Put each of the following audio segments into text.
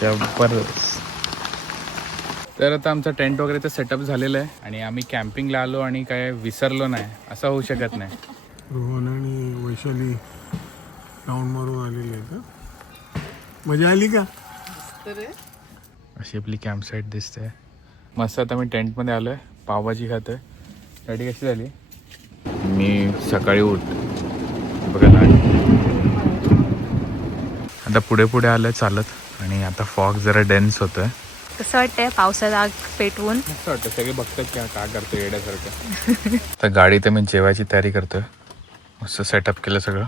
जबरदस्त. तर आता आमचा टेंट वगैरेचं सेटअप झालेलं आहे आणि आम्ही कॅम्पिंगला आलो आणि काय विसरलो नाही असं होऊ शकत नाही. रोहन आणि वैशाली राऊंड मारून आलेले आहेत का? मजा आली का? अशी आपली कॅम्प साईट दिसते. मस्त. आता मी टेंटमध्ये आलो आहे, पावभाजी खातो आहे. गाडी कशी झाली? मी सकाळी बघा ना, आता पुढे पुढे आलं चालत आणि आता फॉग जरा डेन्स होतोय. कसं वाटतंय पावसात आग पेटवून? मस्त वाटतं. सगळे बघतात की काय करतो येड्यासारखं. तर गाडी तर मी जेवायची तयारी करतोय. मस्त सेटअप केलं सगळं.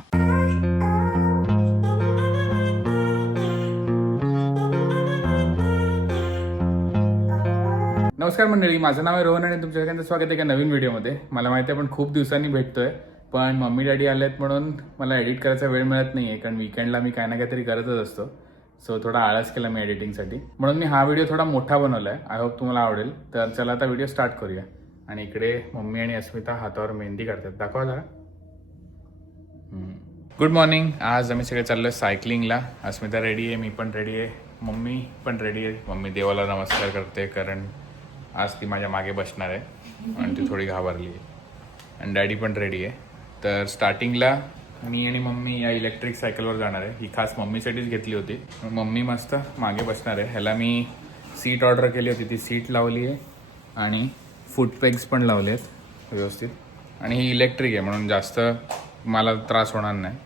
नमस्कार मंडळी, माझं नाव आहे रोहन आणि तुमच्या सगळ्यांचं स्वागत आहे एका नवीन व्हिडिओमध्ये. मला माहिती आहे आपण खूप दिवसांनी भेटतोय, पण मम्मी डॅडी आलेत म्हणून मला एडिट करायचा वेळ मिळत नाही आहे, कारण वीकेंडला मी काय ना काहीतरी करतच असतो. सो थोडा आळस केला मी एडिटिंगसाठी, म्हणून मी हा व्हिडिओ थोडा मोठा बनवला आहे. आय होप तुम्हाला आवडेल. तर चला आता व्हिडिओ स्टार्ट करूया. आणि इकडे मम्मी आणि अस्मिता हातावर मेहंदी काढतात, दाखवा जरा. Good morning. आज आम्ही सगळे चाललो आहे सायकलिंगला. अस्मिता रेडी आहे, मी पण रेडी आहे, मम्मी पण रेडी आहे. मम्मी देवाला नमस्कार करते कारण आज ती माझ्या मागे बसणार आहे आणि ती थोडी घाबरली आहे. आणि डॅडी पण रेडी आहे. तर स्टार्टिंगला मी आणि मम्मी या इलेक्ट्रिक सायकलवर जाणार आहे. ही खास मम्मीसाठीच घेतली होती. मम्मी मस्त मागे बसणार आहे. ह्याला मी सीट ऑर्डर केली होती, ती सीट लावली आहे आणि फूट पेग्स पण लावले आहेत व्यवस्थित. आणि ही इलेक्ट्रिक आहे म्हणून जास्त मला त्रास होणार नाही.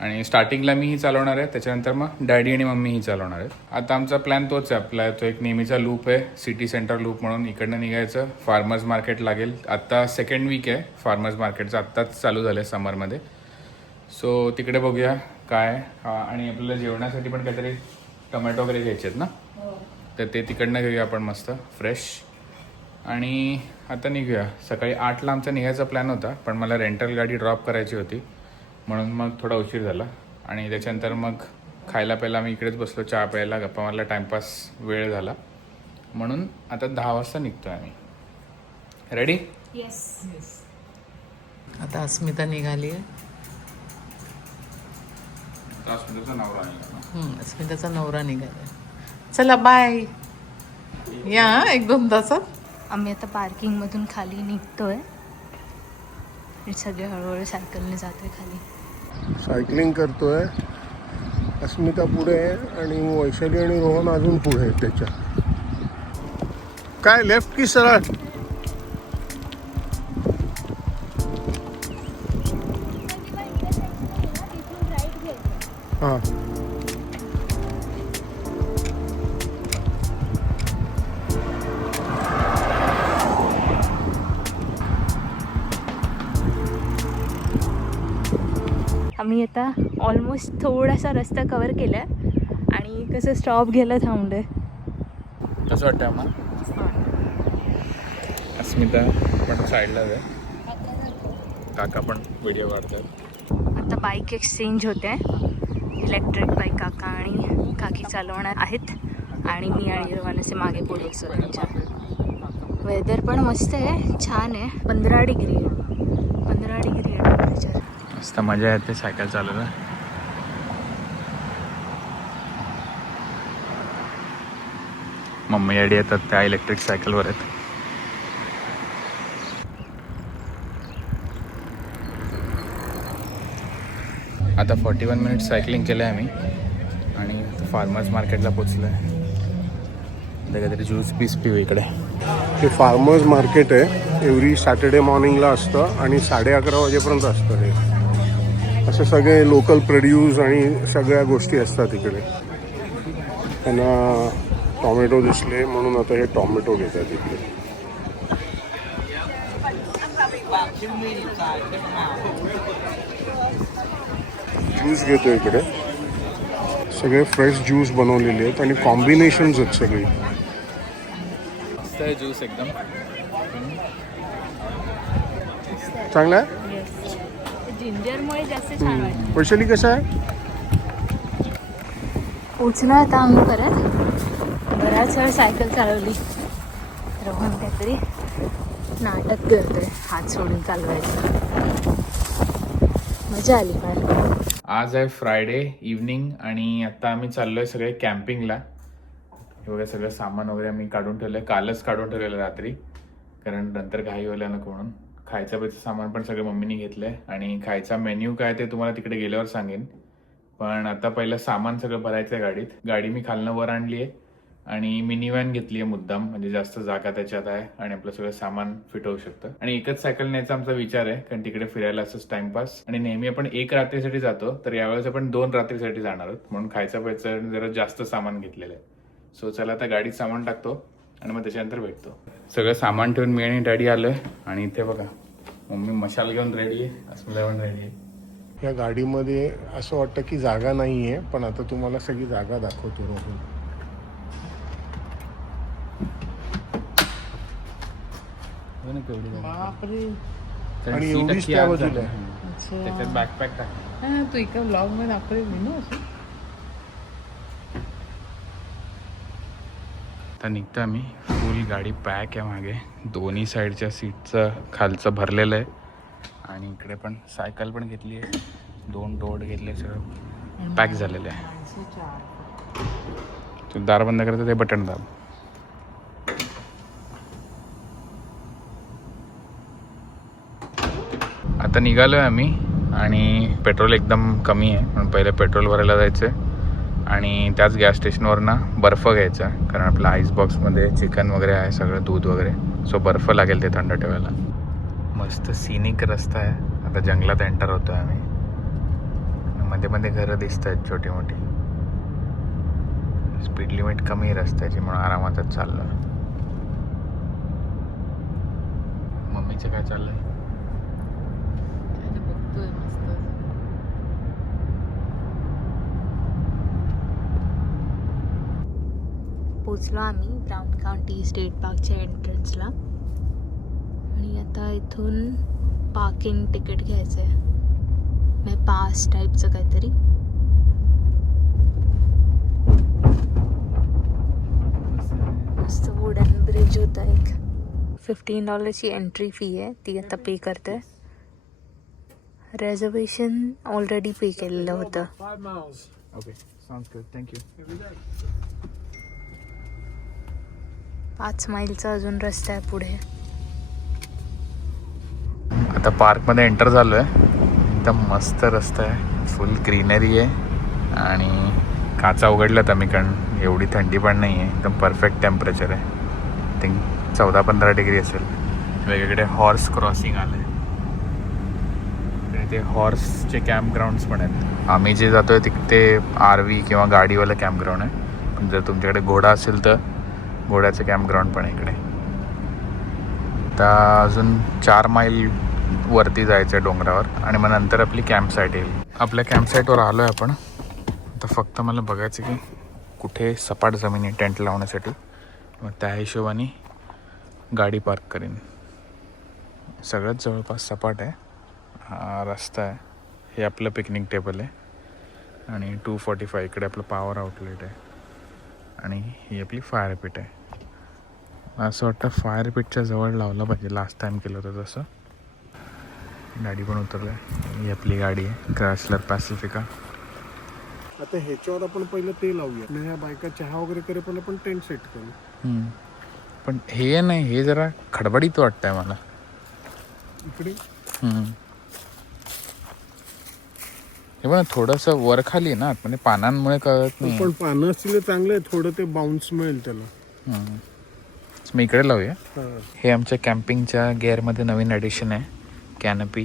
आणि स्टार्टिंगला मी ही चालवणार आहे, त्याच्यानंतर मग डॅडी आणि मम्मी ही चालवणार आहेत. आता आमचा प्लॅन तोच आहे. आपला तो एक नेहमीचा लूप आहे, सिटी सेंटर लूप म्हणून. इकडनं निघायचं, फार्मर्स मार्केट लागेल. आत्ता सेकंड वीक आहे फार्मर्स मार्केटचं, आत्ताच चालू झालं आहे समरमध्ये. सो तिकडे बघूया काय. आणि आपल्याला जेवणासाठी पण काहीतरी टोमॅटो वगैरे घ्यायचे आहेत ना, तर ते तिकडनं घेऊया आपण मस्त फ्रेश. आणि आता निघूया. सकाळी 8ला आमचा निघायचा प्लॅन होता, पण मला रेंटल गाडी ड्रॉप करायची होती म्हणून मग थोडा उशीर झाला. आणि त्याच्यानंतर मग खायला प्यायला आम्ही इकडेच बसलो, चहा प्यायला, गप्पा मारला, टाईमपास वेळ झाला म्हणून आता 10 वाजता निघतोय आम्ही. रेडी? येस. आता अस्मिता निघाली आहे. अस्मिताचा नवरा निघाला. चला बाय. या 1-2 तासात. आम्ही आता पार्किंगमधून खाली निघतोय. सगळे हळूहळू सायकलने जातोय खाली. सायकलिंग करतोय. अस्मिता पुढे आहे आणि वैशाली आणि रोहन अजून पुढे आहेत त्याच्या. काय लेफ्ट की सरळ? हां, आम्ही आता ऑलमोस्ट थोडासा रस्ता कव्हर केलाय आणि कसं स्टॉप घ्यायला थांबलोय. कसं वाटतं आम्हाला? अस्मिता पण साईडला आहे, काका पण व्हिडिओ काढतात. आता बाईक एक्सचेंज होते. इलेक्ट्रिक बाईक काका आणि काकी चालवणार आहेत आणि मी आणि रोहन असे मागे पुढे असतो त्यांच्या. वेदर पण मस्त आहे, छान आहे. 15 डिग्री आहे, 15 डिग्री आहे टेम्परेचर. मस्त मजा येते सायकल चालवायला. मम्मी डॅडी येतात त्या इलेक्ट्रिक सायकलवर आहेत. आता 41 मिनिट सायकलिंग केलं आहे आम्ही आणि फार्मर्स मार्केटला पोचलो आहे. काहीतरी ज्यूस पीस पिऊ इकडे. हे फार्मर्स मार्केट आहे. एव्हरी सॅटर्डे मॉर्निंगला असतं आणि 11:30 वाजेपर्यंत असतं. हे असे सगळे लोकल प्रोड्यूस आणि सगळ्या गोष्टी असतात इकडे. त्यांना टॉमॅटो दिसले म्हणून आता हे टॉमॅटो घेतात इकडे. ज्यूस घेतो इकडे. सगळे फ्रेश ज्यूस बनवलेले आहेत आणि कॉम्बिनेशन्स आहेत सगळी. मस्त आहे ज्यूस एकदम चांगला आहे. जिंजरमुळे जास्त छान वाटतं. वैशाली कसं आहे? पोचलो आता आम्ही परत. बराच वेळ सायकल चालवली. रोहन काहीतरी नाटक करतोय, हात सोडून चालवायचं. मजा आली पण. आज आहे फ्रायडे इव्हनिंग आणि आता आम्ही चाललोय सगळे कॅम्पिंगला. हे बघा सगळं सामान वगैरे मी काढून ठेवलं, कालच काढून ठेवलेलं रात्री, कारण नंतर घाई व्हायला नको म्हणून. खायचं प्यायचं सामान पण सगळं मम्मीने घेतलंय आणि खायचा मेन्यू काय ते तुम्हाला तिकडे गेल्यावर सांगेन. पण आता पहिलं सामान सगळं भरायचं आहे गाडीत. गाडी मी खालनं वर आणली आहे आणि मिनी व्हॅन घेतली आहे मुद्दाम, म्हणजे जास्त जागा त्याच्यात आहे आणि आपलं सगळं सामान फिट होऊ शकतं. आणि एकच सायकल न्यायचा आमचा विचार आहे, कारण तिकडे फिरायला असंच टाइमपास. आणि नेहमी आपण 1 रात्रीसाठी जातो, तर यावेळेस आपण 2 रात्रीसाठी जाणार आहोत, म्हणून खायचं प्यायचं जरा जास्त सामान घेतलेलं आहे. सो चला आता गाडीत सामान टाकतो आणि मग त्याच्यानंतर भेटतो. सगळं सामान ठेवून मी आणि डॅडी आलोय आणि इथे बघा मम्मी मशाल घेऊन रेडी आहे, अस्मिता पण रेडी आहे. या गाडीमध्ये असं वाटतं की जागा नाही आहे, पण आता तुम्हाला सगळी जागा दाखवतो रोहन. बापरे. आणि एवढीच त्या बाजूला आहे. अच्छा. त्याच्यात बॅकपॅक टाक. हा, तू एका ब्लॉग मध्ये दाखवली ना असं. आता निघतो आम्ही. फुल गाडी पॅक आहे, मागे दोन्ही साईडच्या सीटचं खालचं भरलेलं आहे आणि इकडे पण सायकल पण घेतली आहे, 2 डोड घेतले, सगळं पॅक झालेलं आहे. तू दार बंद करतो ते बटन दाब. आता निघालोय आम्ही आणि पेट्रोल एकदम कमी आहे, म्हणून पहिले पेट्रोल भरायला जायचं आहे आणि त्याच गॅस स्टेशनवर ना बर्फ घ्यायचा, कारण आपल्या आईस बॉक्समध्ये चिकन वगैरे आहे, सगळं दूध वगैरे, सो बर्फ लागेल ते थंड ठेवायला. मस्त सिनिक रस्ता आहे. आता जंगलात एंटर होतो आहे आम्ही. मध्ये मध्ये घरं दिसत आहेत छोटी मोठी. स्पीड लिमिट कमी आहे रस्त्याची, म्हणून आरामातच चाललो. मम्मीचं काय चाललंय? बघतोय मस्त. पोचलो आम्ही ब्राऊन काउंटी स्टेट पार्कच्या एंट्रन्सला आणि आता इथून पार्किंग तिकीट घ्यायचं आहे, म्हणजे पास टाईपचं काहीतरी. मस्त वुडन ब्रिज होता एक. $15ची एंट्री फी आहे, ती आता पे करते. रिझर्वेशन ऑलरेडी पे केलेलं होतं. Okay, sounds good, thank you. 5 मैलचा अजून रस्ता आहे पुढे. आता पार्कमध्ये एंटर झालो आहे. एकदम मस्त रस्ता आहे, फुल ग्रीनरी आहे आणि काचा उघडल्यात आम्ही, कारण एवढी थंडी पण नाही आहे, एकदम परफेक्ट टेम्परेचर आहे. आय थिंक 14-15 डिग्री असेल. वेगवेगळे हॉर्स क्रॉसिंग आले, ते हॉर्सचे कॅम्प ग्राउंड्स पण आहेत. आम्ही जे जातो आहे तिथे RV किंवा गाडीवाला कॅम्प ग्राउंड आहे, पण जर तुमच्याकडे घोडा असेल तर घोड्याचं कॅम्प ग्राउंड पण आहे इकडे. आता अजून 4 मैल वरती जायचं आहे डोंगरावर आणि मग नंतर आपली कॅम्प साईट येईल. आपल्या कॅम्प साईटवर आलो आहे आपण. आता फक्त मला बघायचं की कुठे सपाट जमीन आहे टेंट लावण्यासाठी, मग त्या हिशोबाने गाडी पार्क करीन. सगळ्यात जवळपास सपाट आहे. हा रस्ता आहे, हे आपलं पिकनिक टेबल आहे आणि 245 इकडे आपलं पॉवर आउटलेट आहे आणि ही आपली फायर पिट आहे. असं वाटतं फायर पिटच्या जवळ लावलं पाहिजे, लास्ट टाइम केलं होतं तसं. गाडी पण उतरलं आहे, ही आपली गाडी आहे क्रायस्लर पॅसिफिका. आता ह्याच्यावर आपण पहिलं ते लावूया, म्हणजे ह्या बायका चहा वगैरे करे पण आपण टेंट सेट करू. पण हे नाही, हे जरा खडबडीत वाटतंय मला इकडे. हे पण थोडंसं वर खाली ना, म्हणजे पानांमुळे कळत नाही. पण पानं असतील चांगलं आहे, थोडं ते बाउन्स मिळेल त्याला. मी इकडे लावूया. हां, हे आमच्या कॅम्पिंगच्या गेअरमध्ये नवीन ॲडिशन आहे, कॅनपी.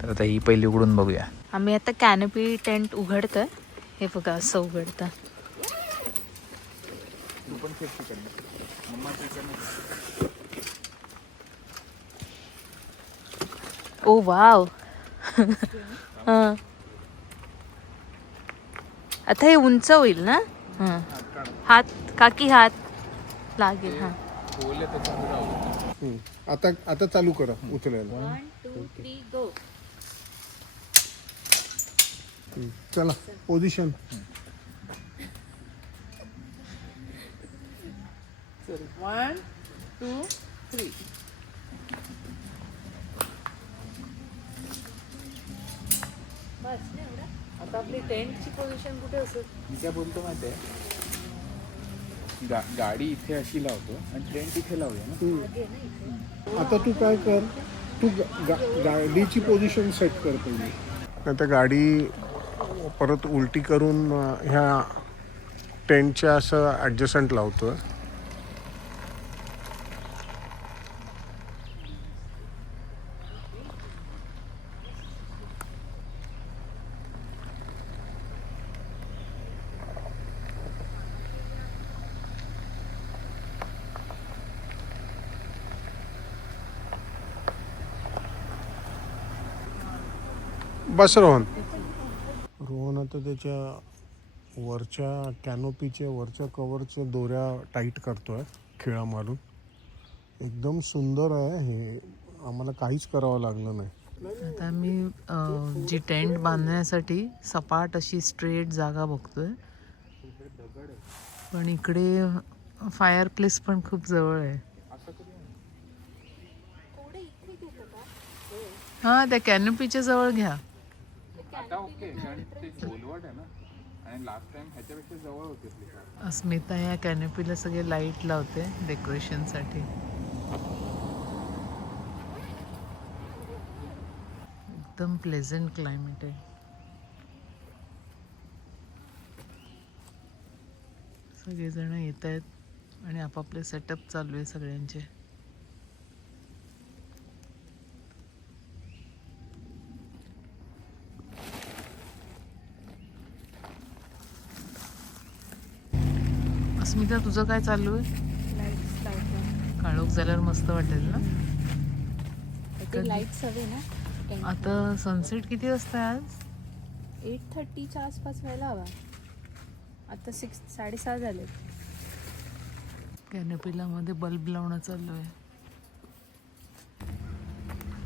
तर आता ही पहिली उघडून बघूया. आम्ही आता कॅनपी टेंट उघडतोय. हे बघा असं उघडतं. ओ वाव. हां, आता हे उंच होईल ना. हां, हात काकी हात लागेल. हां, आता आता चालू करा उचलायला. 1 2 3 गो. चला पोझिशन. चल 1 2 3. आता आपली टेंटची पोझिशन कुठे असेल? मी काय बोलतो माहिती आहे, गाडी इथे अशी लावतो आणि टेंट इथे लावूया ना. आता तू काय कर, तू गाडीची पोझिशन सेट कर पहिली. नाही तर गाडी परत उलटी करून ह्या टेंटच्या असं ॲडजस्टंट लावतो. बस रोहन. रोहन आता त्याच्या वरच्या कॅनोपीच्या वरच्या कवरच्या दोऱ्या टाईट करतोय खिळा मारून. एकदम सुंदर आहे हे, आम्हाला काहीच करावं लागलं नाही. आता मी जी टेंट बांधण्यासाठी सपाट अशी स्ट्रेट जागा बघतोय, पण इकडे फायर प्लेस पण खूप जवळ आहे. हा, त्या कॅनोपीच्या जवळ घ्या. आता ओके, आणि ते खोलवट आहे ना, आणि लास्ट टाइम ह्याच्यापेक्षा जवळ होते. अस्मिता या कॅनोपीला सगळे लाईट लावते डेकोरेशनसाठी. एकदम प्लेझंट क्लायमेट आहे. सगळेजण येत आहेत आणि आपापले सेटअप चालू आहे सगळ्यांचे. अस्मिता, तुझं काय चालू आहे? काळोख झाल्यावर मस्त वाटेल ना. लाईट्स हवे ना. आता सनसेट किती वाजता आहे आज? 8:30च्या आसपास व्हायला हवा. आता 6:30 झाले. कॅनोपीला मध्ये बल्ब लावणं चालू आहे.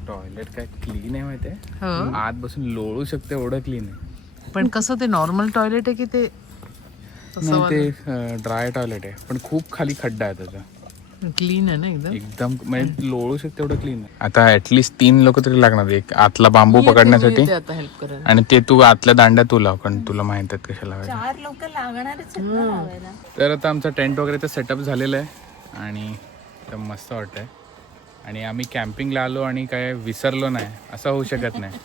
टॉयलेट काय क्लीन आहे माहिती आहे, हो, आत बसून लोळू शकते एवढं क्लीन आहे. पण कसं ते नॉर्मल टॉयलेट आहे की ते नाही, ते ड्राय टॉयलेट आहे, पण खूप खाली खड्डा आहे त्याचा. क्लीन आहे ना एकदम. एकदम म्हणजे लोळू शकते एवढं क्लीन आहे. आता ऍटलीस्ट 3 लोक तरी लागणार, एक आतला बांबू पकडण्यासाठी आता हेल्प करायला. आणि ते तू आतल्या दांड्या तू लाव, कारण तुला माहित आहेत कशा लावायचं. 4 लोक लागणारच आहेत ना लावायला. तर आता आमचा टेंट वगैरे तर सेटअप झालेलं आहे आणि एकदम मस्त वाटतंय. आणि आम्ही कॅम्पिंगला आलो आणि काय विसरलो नाही, असं होऊ शकत नाही.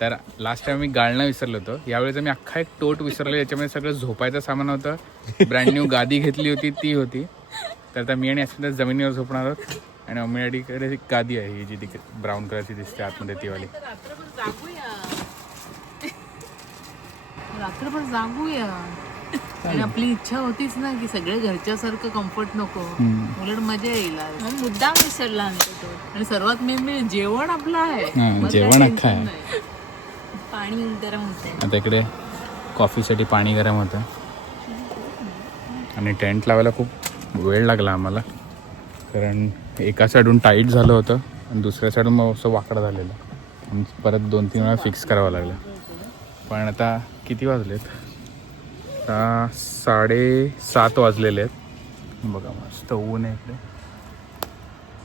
तर लास्ट टाइम मी गाळणं विसरलो होतो, यावेळेस मी अख्खा एक टोट विसरलो. याच्यामध्ये सगळं झोपायचं सामान होतं, ब्रँड न्यू गादी घेतली होती ती होती. तर आता मी आणि अस्मिता जमिनीवर झोपणार आहोत आणि मम्मीकडे एक गादी आहे ही जी ब्राऊन कलरची दिसते आतमध्ये ती वाली. रात्रभर जागूया. आणि आपली इच्छा होतीच ना की सगळे घरच्यासारखं कम्फर्ट नको, उलट मजा येईल आज. मुद्दाम विसरला आमचा तो. आणि सर्वात मेन जेवण आपलं आहे. हां, जेवण अख्खं आहे. पाणी गरम होतंय. आता इकडे कॉफीसाठी पाणी गरम होतं आणि टेंट लावायला खूप वेळ लागला आम्हाला, कारण एका साईडून टाईट झालं होतं आणि दुसऱ्या साईडून मग असं वाकडं झालेलं. आणि परत 2-3 वेळा फिक्स करावं लागलं. पण आता किती वाजलेत? आता 7:30 वाजलेले आहेत. बघा मस्त ऊन आहे इकडे.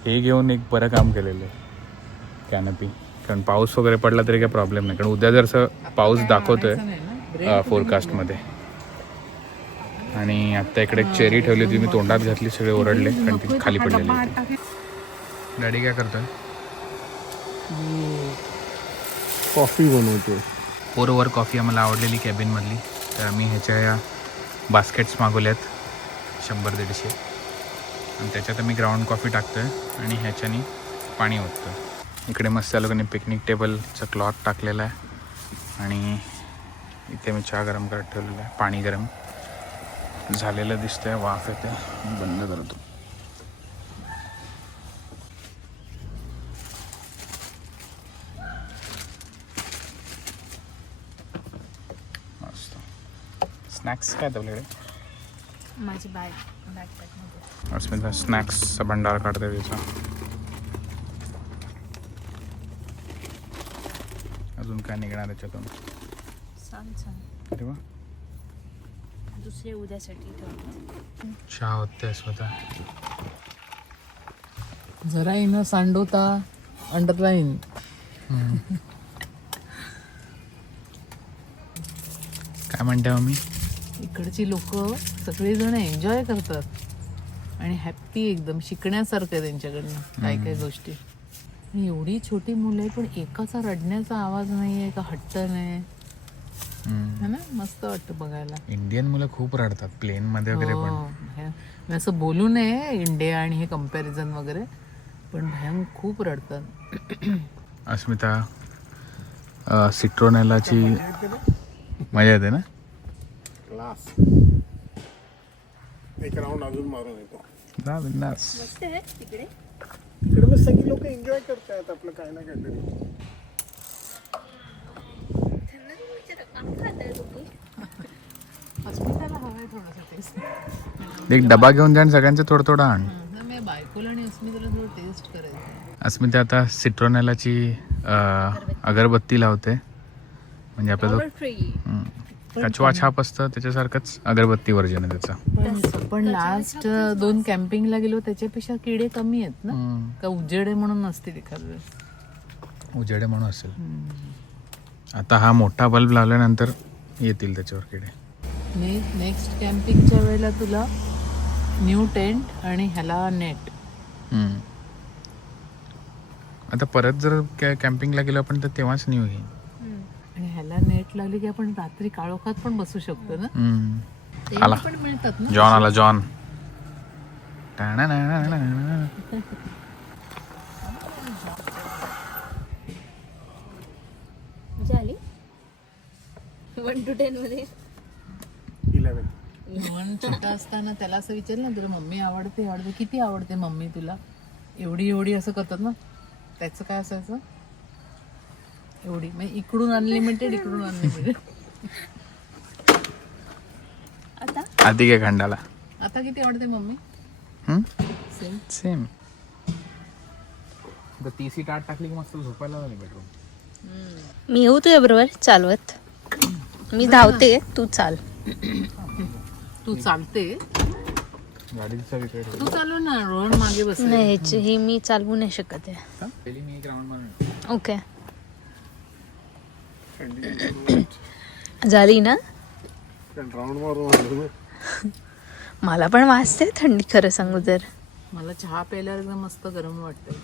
हे घेऊन एक बरं काम केलेलं आहे कॅनपी, कारण पाऊस वगैरे पडला तरी काही प्रॉब्लेम नाही, कारण उद्या जर पाऊस दाखवतोय फोरकास्टमध्ये. आणि आता इकडे एक चेरी ठेवली होती, मी तोंडात घातली, सगळे ओरडले कारण ती खाली पडलेली होती. डॅडी काय करतोय? कॉफी बनवतो. पोर ओव्हर कॉफी आम्हाला आवडलेली कॅबिनमधली, तर आम्ही ह्याच्या या बास्केट्स मागवल्यात 100-150. आणि त्याच्यात आम्ही ग्राउंड कॉफी टाकतो आहे आणि ह्याच्याने पाणी ओततो. इकडे मस्त त्या लोकांनी पिकनिक टेबलचा क्लॉथ टाकलेला आहे आणि इथे मी चहा गरम करत ठेवलेला आहे. पाणी गरम झालेलं दिसतंय, वाफ येते, बंद करतो. मस्त. स्नॅक्स काय तुझ्याकडे? माझी बॅकपॅकमध्ये अस्मिता स्नॅक्सचा भंडार काढते त्याचा. अजून काय निघणार याच्यातून? सांग. अरे वा, दुसरे उद्यासाठी ठेवतो. चहा होते स्वतः. जरा न सांडवता अंडरलाईन. काय म्हणते मम्मी? इकडची लोक सगळेजण एन्जॉय करतात आणि हॅप्पी एकदम, शिकण्यासारखं आहे त्यांच्याकडनं काय काय गोष्टी. आणि एवढी छोटी मुलं आहे पण एकाचा रडण्याचा आवाज नाही आहे का हट्ट नाही है ना, मस्त वाटतं बघायला. इंडियन मुलं खूप रडतात प्लेन मध्ये वगैरे पण. हो, मी असं बोलू नये इंडिया आणि हे कम्पॅरिझन वगैरे, पण भयंकर खूप रडतात. अस्मिता सिट्रोनेलाची मजा येते ना. क्लास. एक राऊंड अजून मारून येतो. जा बिंदास. इकडे मग सगळी लोक एन्जॉय करतायत आपलं काय ना काहीतरी. अस्मिताला हवंय थोडंसं टेस्ट. एक डबा घेऊन जा आणि सगळ्यांचं थोडं थोडं आण. मी बायकोला आणि अस्मिताला थोडं टेस्ट करायचं. अस्मिता आता सिट्रोनेलाची अगरबत्ती लावते, म्हणजे आपलं तो कचवा छाप असतं त्याच्यासारखंच अगरबत्ती व्हर्जन आहे त्याचा. पण लास्ट 2 कॅम्पिंगला गेलो त्याच्यापेक्षा किडे कमी आहेत ना, का उजेड आहे म्हणून नसतील एखाद वेळेस. उजेडे म्हणून असेल. आता हा मोठा बल्ब लावल्यानंतर येतील त्याच्यावर किडे. नेक्स्ट कॅम्पिंगच्या वेळेला तुला न्यू टेंट आणि ह्याला नेट. आता परत जर कॅम्पिंगला गेलो आपण तर तेव्हाच न्यू घेईन. आणि ह्याला नेट लावली की आपण रात्री काळोखात पण बसू शकतो ना. ते आला. पण मिळतात ना. जॉन आला, जॉन. झाली 1 to 10 मध्ये 11. रोहन छोटा असताना त्याला असं विचारलं ना, तुला मम्मी आवडते, किती आवडते मम्मी तुला, एवढी असं करतात ना, त्याचं काय असायचं, एवढी म्हणजे इकडून अनलिमिटेड, इकडून अनलिमिटेड. आधी काय खंडाला. आता किती आवडते मम्मी. सेम. सेम. तीसी टाट टाकली की मस्त झोपायला झाली बेडरूम. मी येऊ तुझ्या बरोबर चालवत. मी धावते, तू चाल. तू चालते, गाडीचा विकेट. तू चालव ना, रोहन मागे बस. नाही ही मी चालवू नाही शकत आहे. पहिली मी एक राऊंड मारून. ओके झाली ना. राऊंड मारून आलो ना. मला पण वाजते थंडी खरं सांगू तर. मला चहा प्यायल्यावर एकदम मस्त गरम वाटतंय.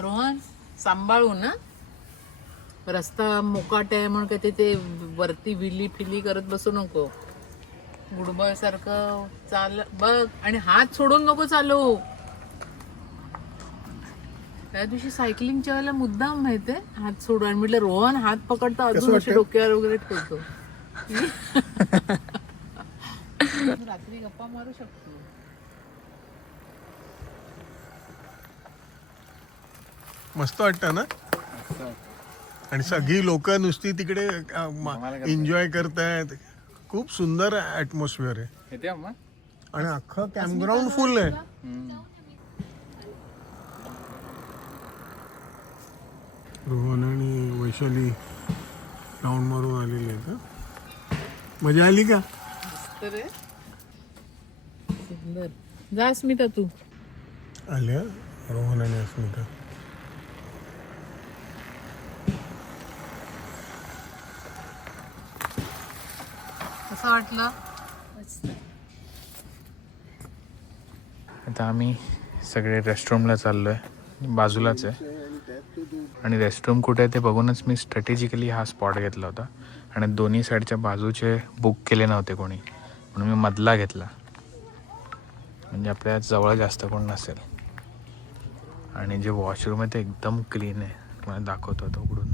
रोहन सांभाळू ना, रस्ता मोकाट आहे म्हणून काय ते वरती विली फिली करत बसू नको. गुडबॉय सारखं चाल बघ, आणि हात सोडून नको चालू. त्या दिवशी सायकलिंगच्या वेळेला मुद्दाम माहितीये हात सोडून, आणि म्हटलं रोहन हात पकडता अजून असे डोक्यावर वगैरे ठेवतो. रात्री गप्पा मारू शकतो. मस्त वाटतं ना. आणि सगळी लोक नुसती तिकडे एन्जॉय करतायत. खूप सुंदर ऍटमॉस्फिअर आहे. येते अम्मा. आणि अख्खं कॅम्पग्राऊंड फुल आहे. रोहन आणि वैशाली राऊंड मारून आलेले आहेत. मजा आली का. सुंदर. जा अस्मिता तू. आल्या रोहन आणि अस्मिता. कसं वाटलं. आता आम्ही सगळे रेस्टरूमला चाललोय, बाजूलाच आहे. आणि रेस्टरूम कुठे आहे ते बघूनच मी स्ट्रॅटेजिकली हा स्पॉट घेतला होता. आणि दोन्ही साईडच्या बाजूचे बुक केले नव्हते कोणी, म्हणून मी मधला घेतला, म्हणजे आपल्या जवळ जास्त कोण नसेल. आणि जे वॉशरूम आहे ते एकदम क्लीन आहे. तुम्हाला दाखवतो तो उघडून.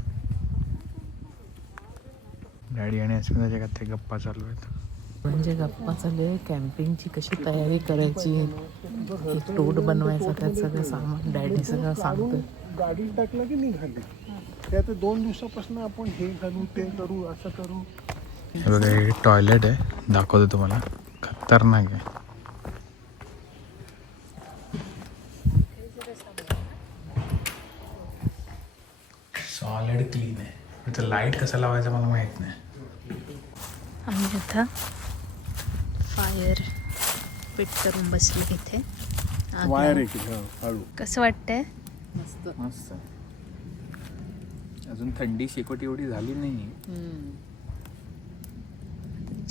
डॅडी आणि अस्मिताच्या ते गप्पा चालू आहेत. म्हणजे गप्पा चालू आहे कॅम्पिंगची, कशी तयारी करायची, एक टोट बनवायचा, त्यात सगळं सामान डॅडी सगळं सांगतोय. गाडी टाकलं की निघाली. ते आता 2 दिवसापासून आपण हे घालू, ते करू, असं करू. हे बघा, हे टॉयलेट आहे, दाखवतो तुम्हाला. खतरनाक आहे. सॉलिड क्लीन आहे. तर लाईट कसा लावायचा मला माहित नाही. आम्ही आता फायर पिट करून बसलो इथे. वायर आहे की हळू. कसं वाटतंय. मस्त. मस्त. अजून थंडी शेकोटी एवढी झाली नाही.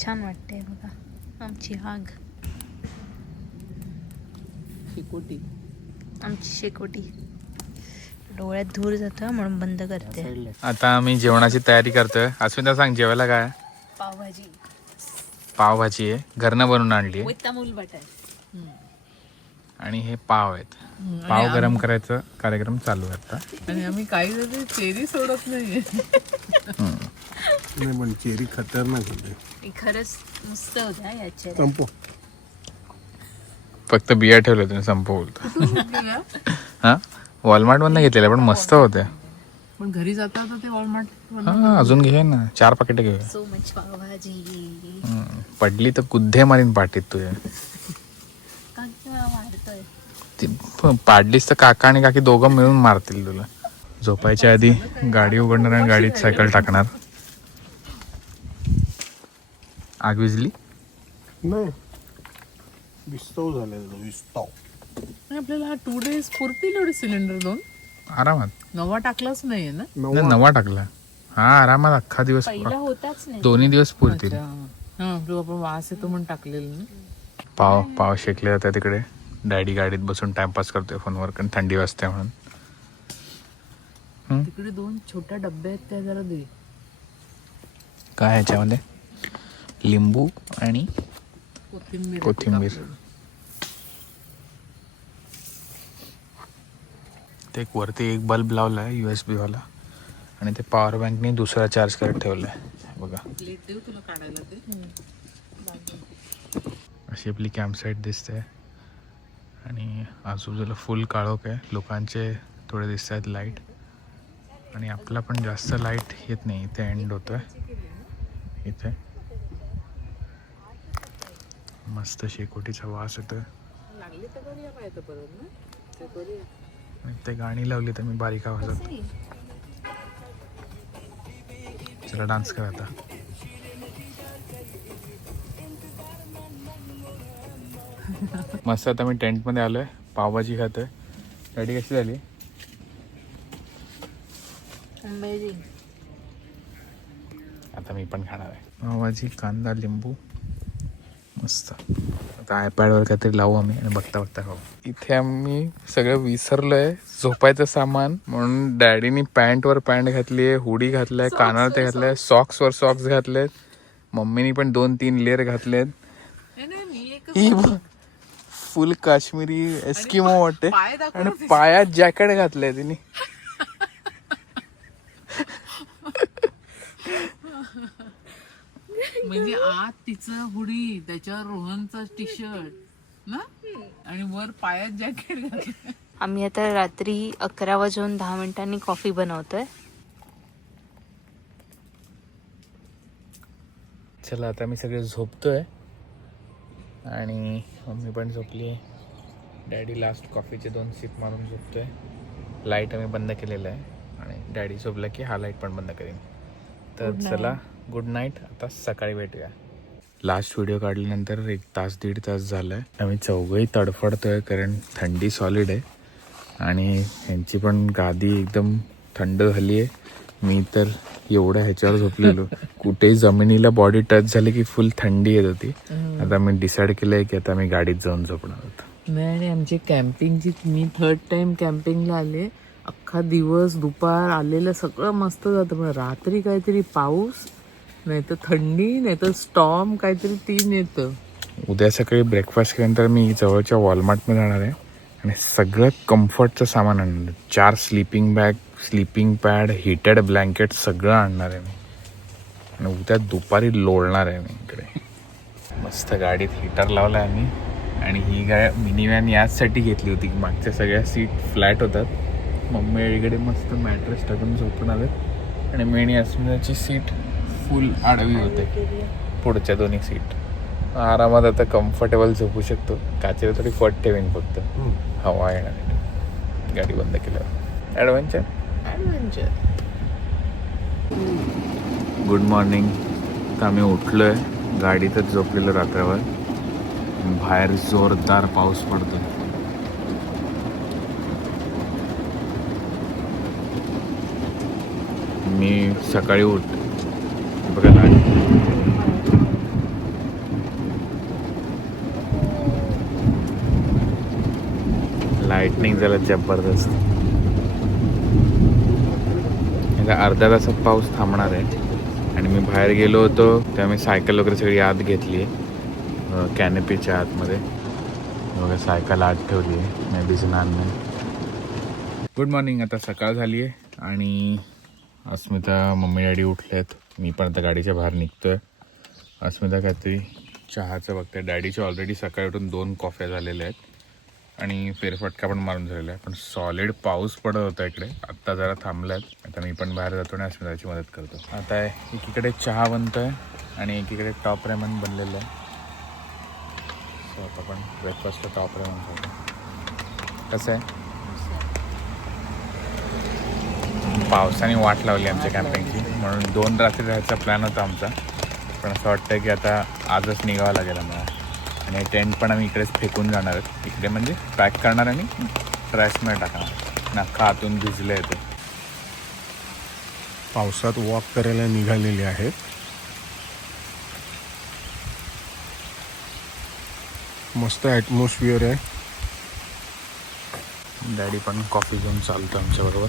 छान वाटते बघा आमची आग, शेकोटी. आमची शेकोटी. डोळ्यात धूर जातो म्हणून बंद करते. आता आम्ही जेवणाची तयारी करतोय. अस्मिता सांग जेवायला काय? पावभाजी पावभाजी आहे, घरनं बनवून आणली आहे. विथ तमूल बटर. आणि हे पाव आहेत. पाव गरम करायचं कार्यक्रम चालू आहे आता. आणि आम्ही काही जण चेरी सोडत नाहीये. नाही पण चेरी खतरनाक होते. खरंच मस्त होत्या याच्या. संपो. फक्त बिया ठेवल्या तुम्ही संपव बोलतो. हा वॉलमार्ट मधनं घेतलेल्या पण मस्त होत्या. पण घरी जाता आता ते वॉलमार्ट. हा अजून घे ना, 4 पाकिटं घे. So much pav bhaji. पडली तर गुद्धे मारीन पाटीत तुझ्या. वाढतोय ती पाडलीस तर काका आणि काकी दोघं मिळून मारतील तुला. झोपायच्या आधी गाडी उघडणार आणि गाडीत सायकल टाकणार. आग विजली नाही विस्तव झालेला विस्तव. आपल्याला हा 2 days पुरतील एवढे सिलेंडर 2. आरामात. नवा टाकलाच नाहीये ना. नाही, नवा टाकला हा आरामात अख्खा दिवस. पहिला होताच नाही. दोन्ही दिवस पुरतील. हा जो आपण वास येतो म्हणून टाकलेलं ना. पाव शेकले जाते तिकडे. डॅडी गाडीत बसून टाइमपास करतोय फोनवर, कारण थंडी वाजते म्हणून. तिकडे 2 छोट्या डब्या आहेत त्या जरा दे. काय ह्याच्यामध्ये? लिंबू आणि कोथिंबीर. ते एक वरती एक बल्ब लावलाय USB वाला आणि ते पॉवर बँकने दुसरा चार्ज करत ठेवलाय बघा. प्लेट देऊ तुला काढायला ते. अशी आपली कॅम्प साईट दिसते आणि आजूबाजूला फुल काळोख आहे. लोकांचे थोडे दिसत आहेत लाईट आणि आपला पण जास्त लाईट येत नाही. इथे एंड होतोय. इथे मस्त शेकोटीचा वास येतोय. लागली तर करूया पाहिजे परत ना ते करूया. आणि ते गाणी लावली तर मी बारीक आवाजात. चला डान्स करा आता. मस्त आता मी टेंटमध्ये आलोय. पावभाजी खातोय. रेडी कशी झाली? अमेझिंग. आता मी पण खाणार आहे. पावभाजी, कांदा, लिंबू मस्त. आता आयपॅडवर काहीतरी लावू आम्ही आणि बघता बघता खाऊ. इथे आम्ही सगळं विसरलोय झोपायचं सामान, म्हणून डॅडीनी पॅन्टवर पॅन्ट घातली आहे, हुडी घातलाय, कानावर ते घातलंय, सॉक्सवर सॉक्स घातलेत, मम्मीनी पण 2-3 लेअर घातलेत. ही फुल काश्मीरी एस्किमो वाटते आणि पायात जॅकेट घातलंय तिने. म्हणजे आत तिचं हुडी, त्याच्यावर रोहनचा टी-शर्ट ना आणि वर पायात जॅकेट घातलं. आम्ही आता रात्री 11:10 कॉफी बनवतोय. चला आता मी सगळे झोपतोय आणि मम्मी पण झोपली. डॅडी लास्ट कॉफीचे 2 सिप मारून झोपतोय. लाईट आम्ही बंद केलेलं आहे आणि डॅडी झोपला की हा लाईट पण बंद करेन. तर चला गुड नाईट. आता सकाळी भेटूया. लास्ट व्हिडिओ काढल्यानंतर 1 तास 1.5 तास झालाय. आम्ही चौघही तडफडतोय कारण थंडी सॉलिड आहे आणि ह्यांची पण गादी एकदम थंड झाली आहे. मी तर एवढ्या ह्याच्यावर झोपलेलो, कुठेही जमिनीला बॉडी टच झाली की फुल थंडी येत होती. आता मी डिसाईड केलंय की आता मी गाडीत जाऊन झोपणार होतो. नाही आणि आमची कॅम्पिंगची, मी 3rd टाइम कॅम्पिंगला आले. अख्खा दिवस दुपार आलेलं सगळं मस्त जातं, पण रात्री काहीतरी पाऊस, नाही तर थंडी, नाही तर स्टॉर्म, काहीतरी 3 येतं. उद्या सकाळी ब्रेकफास्ट केल्यानंतर मी जवळच्या वॉलमार्टमध्ये जाणार आहे आणि सगळं कम्फर्टचं सामान आणणार. 4 sleeping bag, sleeping pad, heated blanket सगळं आणणार आहे मी आणि उद्या दुपारी लोळणार आहे मी इकडे. मस्त गाडीत हीटर लावला आहे आम्ही आणि ही मिनी व्हॅन याचसाठी घेतली होती की मागच्या सगळ्या सीट फ्लॅट होतात. मम्मी इकडे मस्त मॅट्रेस टाकून झोपून आलेत आणि मेणी अस्मिताची सीट फुल आडवी होते. पुढच्या 2 सीट आरामात आता कम्फर्टेबल झोपू शकतो. काचेला थोडी फट ठेवीन फक्त, हवा येणार. गाडी बंद केल्यावर ॲडव्हेंचर. Good morning. तर आम्ही उठलोय, गाडीतच झोपलेलो रात्रभर. बाहेर जोरदार पाऊस पडतो. मी सकाळी उठ बघा लाईटनिंग झालं जबरदस्त. आता अर्ध्या तासात पाऊस थांबणार आहे. आणि मी बाहेर गेलो होतो तेव्हा मी सायकल वगैरे सगळी आत घेतली आहे कॅनेपीच्या आतमध्ये. बघा सायकल आत ठेवली आहे, मी भिजणार नाही. Good morning. आता सकाळ झाली आहे आणि अस्मिता मम्मी डॅडी उठले आहेत. मी पण आता गाडीच्या बाहेर निघतोय. अस्मिता काहीतरी चहाचं बघते. डॅडीचे ऑलरेडी सकाळी उठून 2 कॉफ्या झालेल्या आहेत आणि फेरफटका पण मारून झालेला आहे. पण सॉलिड पाऊस पडत होता इकडे. आत्ता जरा थांबला आहे. आता मी पण बाहेर जातो आणि अस्मिताची मदत करतो. आता एकीकडे चहा बनतो आहे आणि एकीकडे टॉप रेमन बनलेलं आहे. सो आता पण ब्रेकफास्टला टॉप रेमन खातो. कसं आहे? पावसाने वाट लावली आमच्या कॅम्पिंगची, म्हणून 2 रात्री राहायचा प्लॅन होता आमचा. पण असं वाटतं की आता आजच निघावं लागेल आम्हाला. आणि टेंट पण आम्ही इकडेच फेकून जाणार आहेत. इकडे म्हणजे पॅक करणार आणि ट्रॅशमध्ये टाकणार. नक्का आतून भिजले येते. पावसात वॉक करायला निघालेले आहेत. मस्त ॲटमॉस्फिअर आहे. डॅडी पण कॉफी घेऊन चालतो आमच्याबरोबर.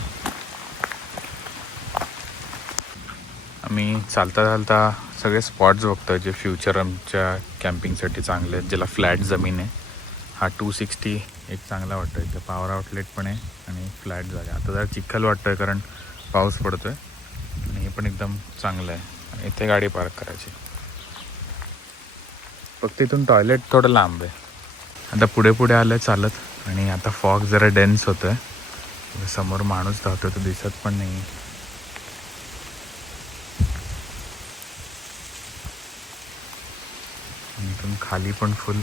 आम्ही चालता चालता सगळे स्पॉट्स बघतो जे फ्युचर आमच्या कॅम्पिंगसाठी चांगले आहेत, ज्याला फ्लॅट जमीन आहे. हा 260 एक चांगला वाटतो. इथं पॉवर आउटलेट पण आहे आणि फ्लॅट जागा. आता जरा चिखल वाटतोय कारण पाऊस पडतोय आणि हे पण एकदम चांगलं आहे. आणि इथे गाडी पार्क करायची. फक्त इथून टॉयलेट थोडं लांब आहे. आता पुढे पुढे आलं चालत आणि आता फॉग जरा डेन्स होतोय. समोर माणूस धावतोय तो दिसत पण नाही. इथून खाली पण फुल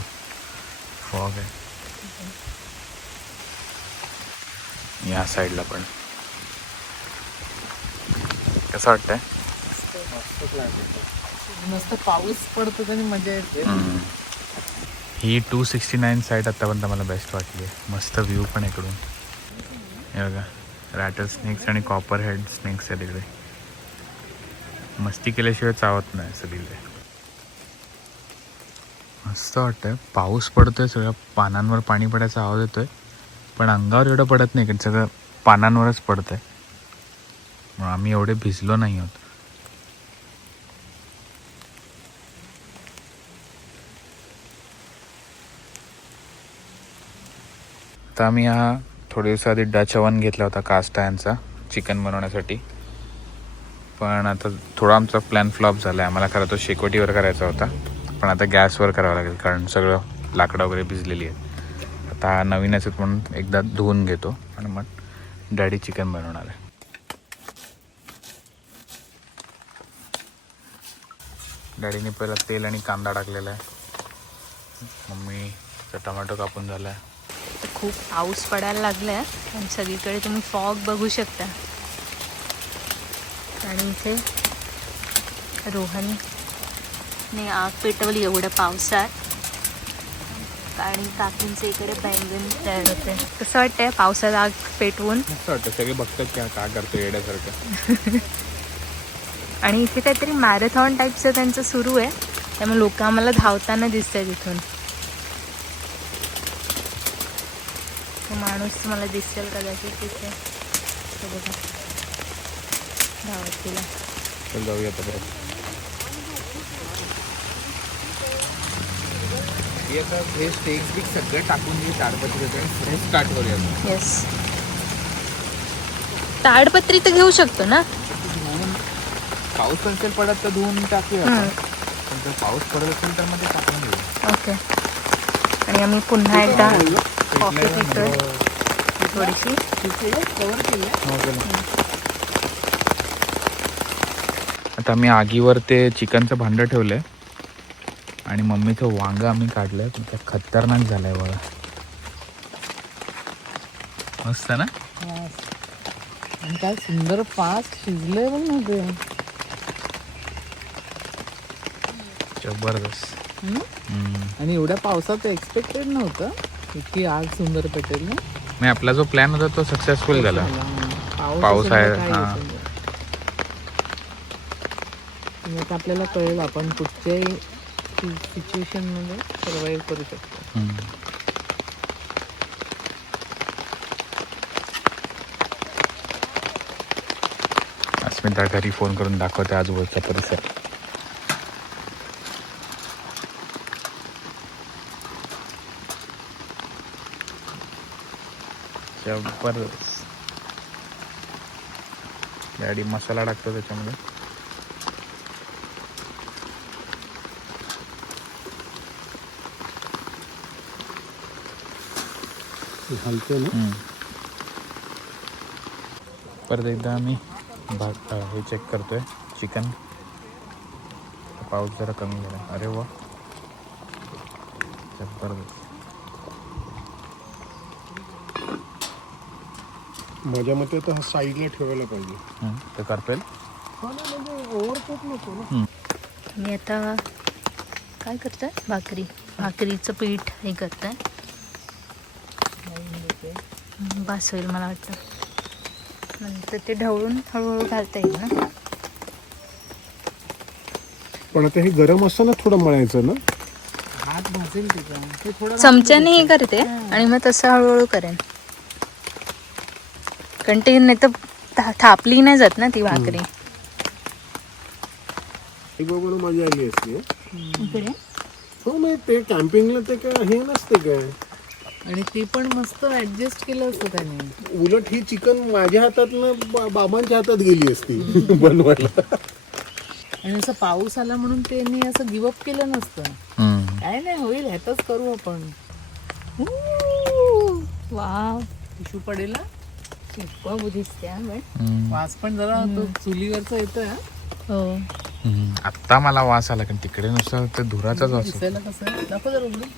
फॉग आहे. या साईडला पण. कसं वाटतंय? मस्त पाऊस पडतो आणि मजा येते. ही 269 साईड आतापर्यंत मला बेस्ट वाटली आहे. मस्त व्ह्यू पण इकडून. हे बघा रॅटल स्नेक्स आणि कॉपर हेड स्नेक्स आहे तिकडे. मस्ती केल्याशिवाय चावत नाही सगळीकडे. मस्त वाटतंय. पाऊस पडतोय, सगळ्या पानांवर पाणी पडायचा आवाज येतोय. पण अंगावर एवढं पडत नाही, कारण सगळं पानांवरच पडतंय. मग आम्ही एवढे भिजलो नाही आहोत. तर आम्ही हा थोडे दिवसाआधी डच ओव्हन घेतला होता कास्ट आयर्नचा चिकन बनवण्यासाठी. पण आता थोडा आमचा प्लॅन फ्लॉप झाला आहे. आम्हाला खरं तो शेकोटीवर करायचा होता, पण आता गॅसवर करावं लागेल कारण सगळं लाकडं वगैरे भिजलेली आहेत. आता नवीनच आहेत म्हणून एकदा धुवून घेतो आणि मग डॅडी चिकन बनवणार आहे. डॅडीने पहिला तेल आणि कांदा टाकलेला आहे. मम्मीचा टोमॅटो कापून झाला आहे. तर खूप पाऊस पडायला लागला आहे आणि सगळीकडे तुम्ही फॉग बघू शकता. आणि इथे रोहनने आग पेटवली एवढ्या पावसात. आणि काकींचे इकडे बैंगन तयार होते. कसं वाटतंय पावसात आग पेटवून? मस्त वाटतं. सगळे बघतात की काय करतो येड्यासारखं. आणि इथे काहीतरी मॅरेथॉन टाईपचं त्यांचं सुरू आहे, त्यामुळे लोक आम्हाला धावताना दिसत आहेत इथून. तो माणूस मला दिसेल कदाचित तिथे. तो बघा धावत तिला. चल जाऊया आता परत. हे स्टेक्स बिक सगळं टाकून घे ताडपत्री आणि फ्रेश स्टार्ट करूया. येस, ताडपत्री तर घेऊ शकतो ना. पाऊस नसेल पडत तर धुवून टाकूया. पण जर पाऊस पडत असेल तर मग ते टाकून घेऊ. ओके. आणि आम्ही पुन्हा एकदा कॉफी पितोय थोडीशी. आता मी आगीवर ते चिकनचं भांडं ठेवलंय आणि मम्मीचं वांग आम्ही काढलंय. पण त्या खतरनाक झालंय बघा. मस्त ना. आणि काय सुंदर फास्ट शिजलंय बघ ना ते. जबरदस्त. आणि एवढ्या पावसात एक्सपेक्टेड नव्हतं इतकी आग सुंदर पेटेल ना. मी आपला जो प्लॅन होता तो सक्सेसफुल झाला. पाऊस आहे. हां, म्हणजे आता आपल्याला कळेल आपण कुठच्याही सिच्युएशनमध्ये सर्वाईव्ह करू शकतो. अस्मिता घरी फोन करून दाखवते आजूबाजूचा परिसर. जबरदस्त. डॅडी मसाला टाकतो त्याच्यामध्ये. घालते ना. परत एकदा आम्ही हे चेक करतोय चिकन. पाऊस जरा कमी झाला. अरे वा, जबरदस्त. माझ्या मते तर हा साईडला ठेवायला पाहिजे. ते करपेल. ओव्हरकुक नको ना. मी आता काय करतोय, भाकरीचं पीठ हे करतोय. बास होईल मला वाटतं. नंतर ते ढवळून हळूहळू घालता येईल ना. पण आता हे गरम असताना थोडं मळायचं ना. हात भाजेल तिचा ते थोडं चमच्याने हे करते आणि मग तसं हळूहळू करेन. कारण ते नाही तर थापली नाही जात ना ती भाकरी. एक बरोबर मजा आली असती. इकडे हो, मग ते कॅम्पिंगला ते काय हे नसते काय. आणि ते पण मस्त ऍडजस्ट केलं असतं त्याने. उलट ही चिकन माझ्या हातातनं बाबांच्या हातात गेली असती बनवायला. आणि असं पाऊस आला म्हणून त्यांनी असं गिवअप केलं नसतं. काय नाही होईल, ह्यातच करू आपण. वाव, टिशू पडेल हा. खूप दिसते. वास पण जरा तो चुलीवरचा येतोय हा. हो, आत्ता मला वास आला कारण तिकडे नुसतं ते धुराचाच वास होता. दिसायला कसं आहे? दाखव जरा उघडून.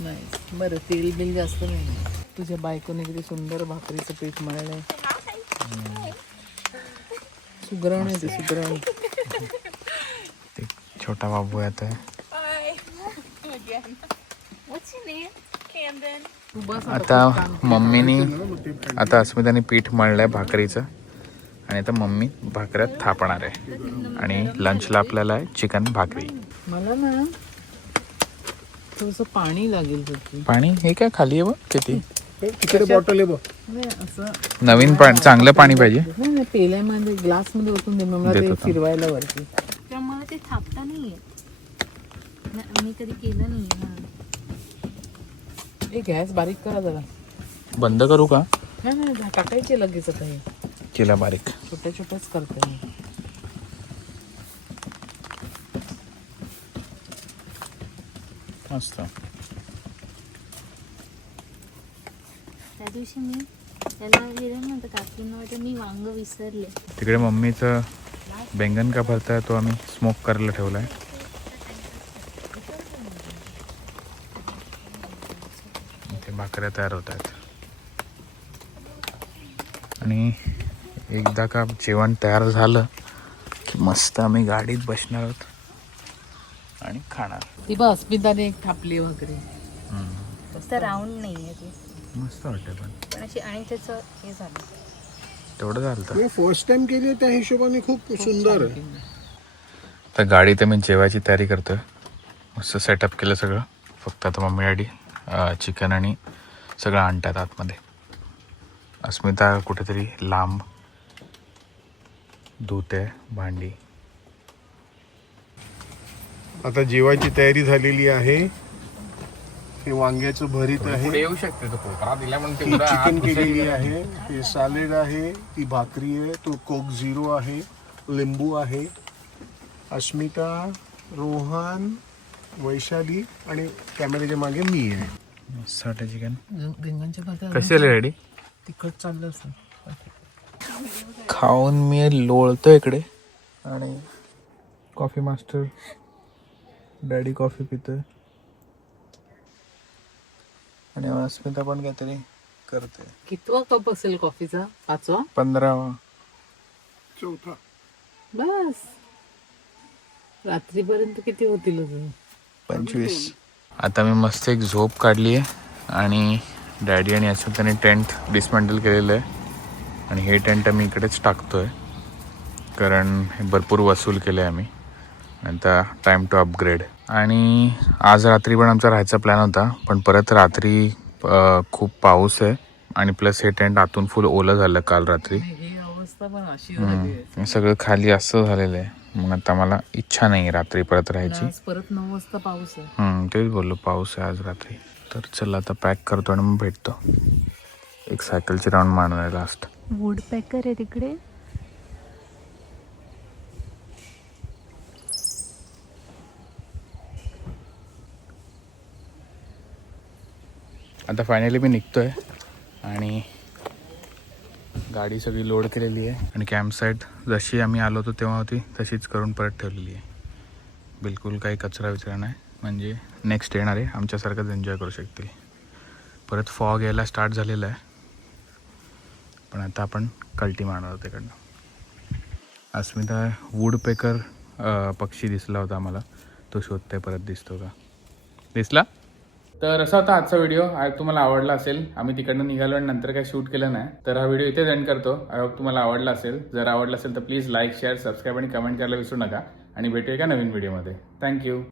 नाही बरं, तेल बिल जास्त नाही. तुझ्या बायकोने किती सुंदर भाकरीचं पीठ मळलंय. सुगरण आहे ते, सुगरण. ते छोटा बाबू येत आहे. तू बस आता मम्मीनी आता अस्मिताने पीठ मळलंय भाकरीचं आणि आता मम्मी भाकऱ्या थापणार आहे. आणि लंचला आपल्याला आहे चिकन भाकरी. मला ना थोडंसं पाणी लागेल त्याची. पाणी हे काय खाली आहे बघ किती. तिकडे बॉटल आहे बघ. नाही असं नवीन पाणी, चांगलं पाणी पाहिजे. नाही नाही, पेल्यामध्ये ग्लासमध्ये ओतून दे मला देत ते होता. फिरवायला वरती. तर मला ते थापता नाही येत. मी कधी केलं नाही. हे गॅस बारीक करा जरा. बंद करू का? नाही नाही, टाकायचे लगेच आता. हे केला बारीक. छोट्या छोट्याच करते मी. मस्त. त्या दिवशी मी त्याला गेलं ना तर काकींना वाटतं मी वांग विसरले. तिकडे मम्मीचं बैंगन का भरता तो आम्ही स्मोक करायला ठेवलाय. ते भाकऱ्या तयार होत आहेत. आणि एकदा का जेवण तयार झालं की मस्त आम्ही गाडीत बसणार आहोत आणि खाणार. ती बस अस्मिताने एक थापली भाकरी. तर राऊंड नाही आहे ती, मस्त वाटतं पण अशी. आणि त्याचं हे झालं तेवढं झालं तर. फर्स्ट टाइम केली त्या हिशोबाने खूप सुंदर आहे. तर गाडीत मी जेवायची तयारी करतोय. मस्त सेटअप केलं सगळं. फक्त आता मम्मी डॅडी चिकन आणि सगळं आणतात आतमध्ये. अस्मिता कुठेतरी लांब धुते भांडी. आता जेवायची तयारी झालेली आहे. हे वांग्याचं भरीत आहे, येऊ शकते तो कोपरा दिला ही चिकन केलेली आहे, हे सॅलेड आहे, ती भाकरी आहे, तो कोक झिरो आहे, लिंबू आहे. अस्मिता, रोहन, वैशाली आणि कॅमेऱ्याच्या मागे मी आहे. मस्त चिकन. रिंगांच्या भाकऱ्या कशी आली रेडी? तिखट चाललं असं. खाऊन मी लोळतो इकडे. आणि कॉफी मास्टर डॅडी कॉफी पितोय आणि अस्मिता पण काहीतरी करते. कितवा कप असेल कॉफीचा? 5वा? 15वा. चौथा. बस रात्रीपर्यंत किती होतील अजून? 25. आता मी मस्त एक झोप काढली आहे. आणि डॅडी आणि अस्मिताने टेंट डिसमेंटल केलेलं आहे. आणि हे टेंट आम्ही इकडेच टाकतोय. कारण हे भरपूर वसूल केले आम्ही. आता टाईम टू अपग्रेड. आणि आज रात्री पण आमचा राहायचा प्लॅन होता, पण परत रात्री खूप पाऊस आहे आणि प्लस हे टेंट आतून फुल ओलं झालं काल रात्री. ही अवस्था पण अशी झाली आहे. सगळं खाली असं झालेलं आहे. मग आता मला इच्छा नाही रात्री परत राहायची. आज परत 9 वाजता पाऊस आहे. तेच बोललो, पाऊस आहे आज रात्री. तर चला आता पॅक करतो आणि मग भेटतो. एक सायकलची राऊंड मारणार आहे लास्ट. वूड पॅकर आहे तिकडे. आता फायनली मी निघतोय आणि गाडी सगळी लोड केलेली आहे आणि कॅम्पसाईट जशी आम्ही आलो होतो तेव्हा होती तशीच करून परत ठेवलेली आहे. बिलकुल काही कचरा विचरा नाही. म्हणजे नेक्स्ट येणारे आमच्यासारखंच एन्जॉय करू शकतील. परत फॉग यायला स्टार्ट झालेला आहे, पण आता आपण कल्टी मारणार आहोत तिकडनं. अस्मिता वूड पेकर पक्षी दिसला होता आम्हाला, तो शोधते परत दिसतो का. दिसला. तर असा होता आजचा व्हिडिओ. आज तुम्हाला आवडला असेल. आम्ही तिकडनं निघालो आणि नंतर काही शूट केलं नाही, तर हा व्हिडिओ इथेच एंड करतो. आय होप तुम्हाला आवडला असेल. जर आवडला असेल तर प्लीज लाईक, शेअर, सबस्क्राईब आणि कमेंट करायला विसरू नका. आणि भेटूया एका नवीन व्हिडिओमध्ये. थँक्यू.